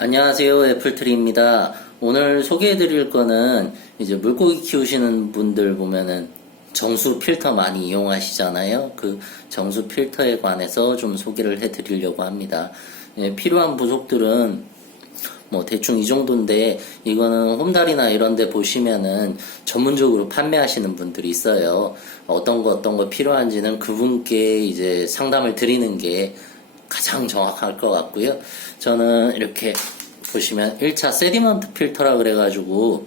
안녕하세요. 애플트리입니다. 오늘 소개해 드릴 거는 이제 물고기 키우시는 분들 보면은 정수 필터 많이 이용하시잖아요. 그 정수 필터에 관해서 좀 소개를 해 드리려고 합니다. 예, 필요한 부속들은 뭐 대충 이 정도인데 이거는 홈달이나 이런 데 보시면은 전문적으로 판매하시는 분들이 있어요. 어떤 거 어떤 거 필요한지는 그분께 이제 상담을 드리는 게 가장 정확할 것 같고요. 저는 이렇게 보시면 1차 세디먼트 필터라 그래가지고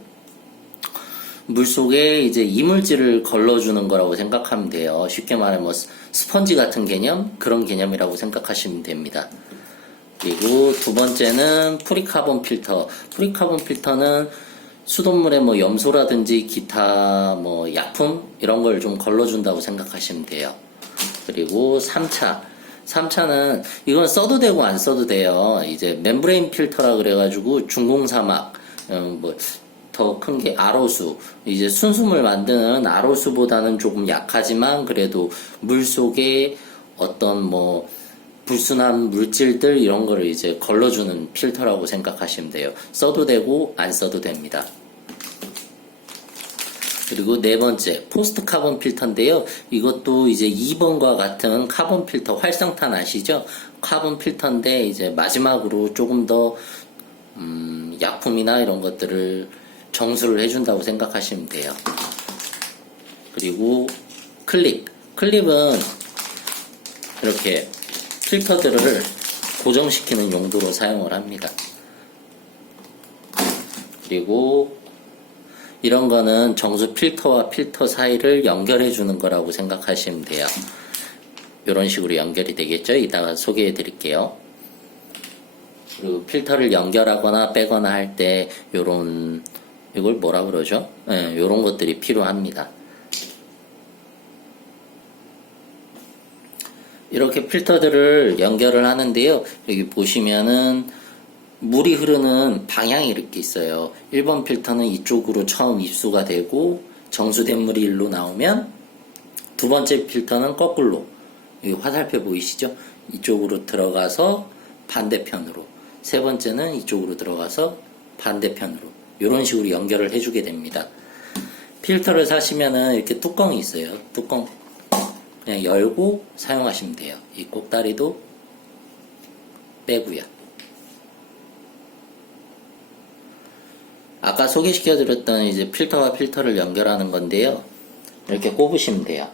물 속에 이제 이물질을 걸러주는 거라고 생각하면 돼요. 쉽게 말하면 뭐 스펀지 같은 개념? 그런 개념이라고 생각하시면 됩니다. 그리고 두 번째는 프리카본 필터. 프리카본 필터는 수돗물에 뭐 염소라든지 기타 뭐 약품 이런 걸 좀 걸러준다고 생각하시면 돼요. 그리고 3차. 3차는 이건 써도 되고 안 써도 돼요. 이제 멤브레인 필터라 그래가지고 중공사막 음, 뭐더 큰 게 아로수 이제 순수물 만드는 아로수보다는 조금 약하지만 그래도 물 속에 어떤 뭐 불순한 물질들 이런 거를 이제 걸러주는 필터라고 생각하시면 돼요. 써도 되고 안 써도 됩니다. 그리고 네 번째, 포스트 카본 필터인데요. 이것도 이제 2번과 같은 카본 필터 활성탄 아시죠? 카본 필터인데 이제 마지막으로 조금 더 음, 약품이나 이런 것들을 정수를 해준다고 생각하시면 돼요. 그리고 클립. 클립은 이렇게 필터들을 고정시키는 용도로 사용을 합니다. 그리고 이런 거는 정수 필터와 필터 사이를 연결해 주는 거라고 생각하시면 돼요. 이런 식으로 연결이 되겠죠? 이따가 소개해 드릴게요. 그리고 필터를 연결하거나 빼거나 할때 요런 이걸 뭐라 그러죠? 예, 요런 것들이 필요합니다. 이렇게 필터들을 연결을 하는데요. 여기 보시면은 물이 흐르는 방향이 이렇게 있어요. 1번 필터는 이쪽으로 처음 입수가 되고 정수된 물이 일로 나오면 두 번째 필터는 거꾸로 여기 화살표 보이시죠? 이쪽으로 들어가서 반대편으로 세 번째는 이쪽으로 들어가서 반대편으로 이런 식으로 연결을 해주게 됩니다. 필터를 사시면은 이렇게 뚜껑이 있어요. 뚜껑 그냥 열고 사용하시면 돼요. 이 꼭다리도 빼고요. 아까 소개시켜 드렸던 이제 필터와 필터를 연결하는 건데요. 이렇게 꼽으시면 돼요.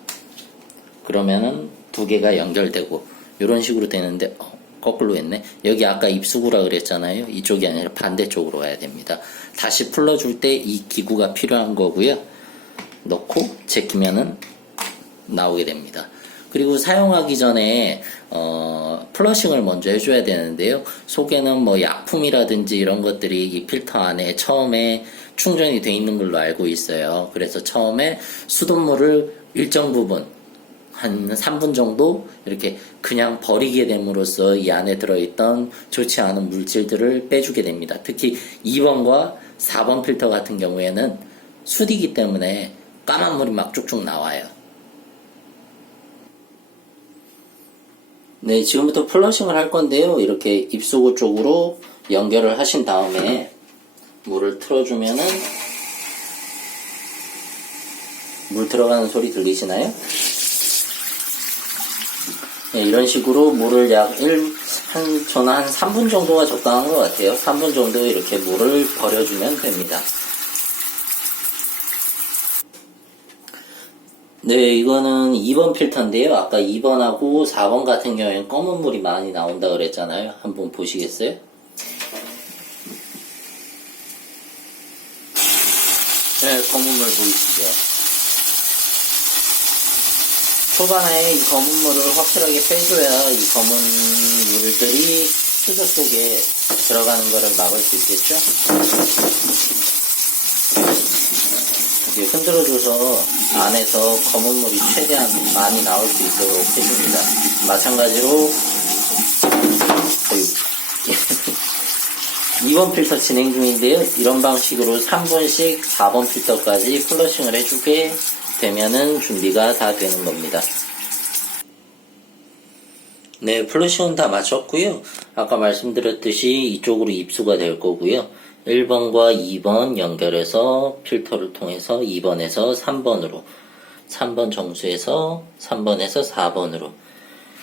그러면은 두 개가 연결되고 이런 식으로 되는데 어, 거꾸로 했네. 여기 아까 입수구라 그랬잖아요. 이쪽이 아니라 반대쪽으로 가야 됩니다. 다시 풀러줄 때 이 기구가 필요한 거고요. 넣고 제끼면은 나오게 됩니다. 그리고 사용하기 전에 어, 플러싱을 먼저 해줘야 되는데요. 속에는 뭐 약품이라든지 이런 것들이 이 필터 안에 처음에 충전이 돼 있는 걸로 알고 있어요. 그래서 처음에 수돗물을 일정 부분 한 3분 정도 이렇게 그냥 버리게 됨으로써 이 안에 들어있던 좋지 않은 물질들을 빼주게 됩니다. 특히 2번과 4번 필터 같은 경우에는 수디기 때문에 까만 물이 막 쭉쭉 나와요. 네, 지금부터 플러싱을 할 건데요. 이렇게 입수구 쪽으로 연결을 하신 다음에 물을 틀어주면은 물 들어가는 소리 들리시나요? 네, 이런 식으로 물을 약 1, 한, 저는 한 3분 정도가 적당한 것 같아요. 3분 정도 이렇게 물을 버려주면 됩니다. 네, 이거는 2번 필터인데요. 아까 2번하고 4번 같은 경우에는 검은 물이 많이 나온다 그랬잖아요. 한번 보시겠어요? 네, 검은 물 보이시죠? 초반에 이 검은 물을 확실하게 빼줘야 이 검은 물들이 수저 속에 들어가는 것을 막을 수 있겠죠? 이렇게 흔들어줘서 안에서 검은 물이 최대한 많이 나올 수 있도록 해줍니다. 마찬가지로 어휴. 2번 필터 진행 중인데요. 이런 방식으로 3번씩 4번 필터까지 플러싱을 해주게 되면은 준비가 다 되는 겁니다. 네, 플러시온 다 맞췄고요. 아까 말씀드렸듯이 이쪽으로 입수가 될 거고요. 1번과 2번 연결해서 필터를 통해서 2번에서 3번으로 3번 정수에서 3번에서 4번으로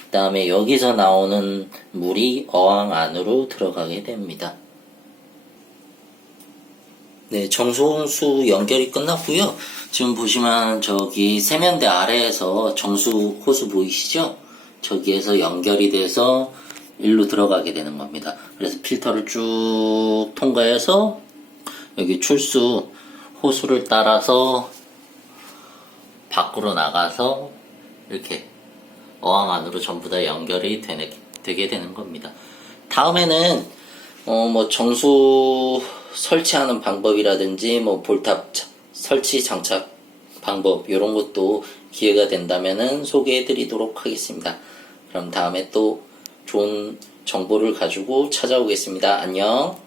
그 다음에 여기서 나오는 물이 어항 안으로 들어가게 됩니다. 네, 정수홍수 연결이 끝났고요. 지금 보시면 저기 세면대 아래에서 정수 호수 보이시죠? 저기에서 연결이 돼서 일로 들어가게 되는 겁니다. 그래서 필터를 쭉 통과해서 여기 출수 호수를 따라서 밖으로 나가서 이렇게 어항 안으로 전부 다 연결이 되네, 되게 되는 겁니다. 다음에는 어 뭐 정수 설치하는 방법이라든지 뭐 볼탑 차- 설치 장착 방법 이런 것도 기회가 된다면은 소개해 드리도록 하겠습니다. 그럼 다음에 또 좋은 정보를 가지고 찾아오겠습니다. 안녕.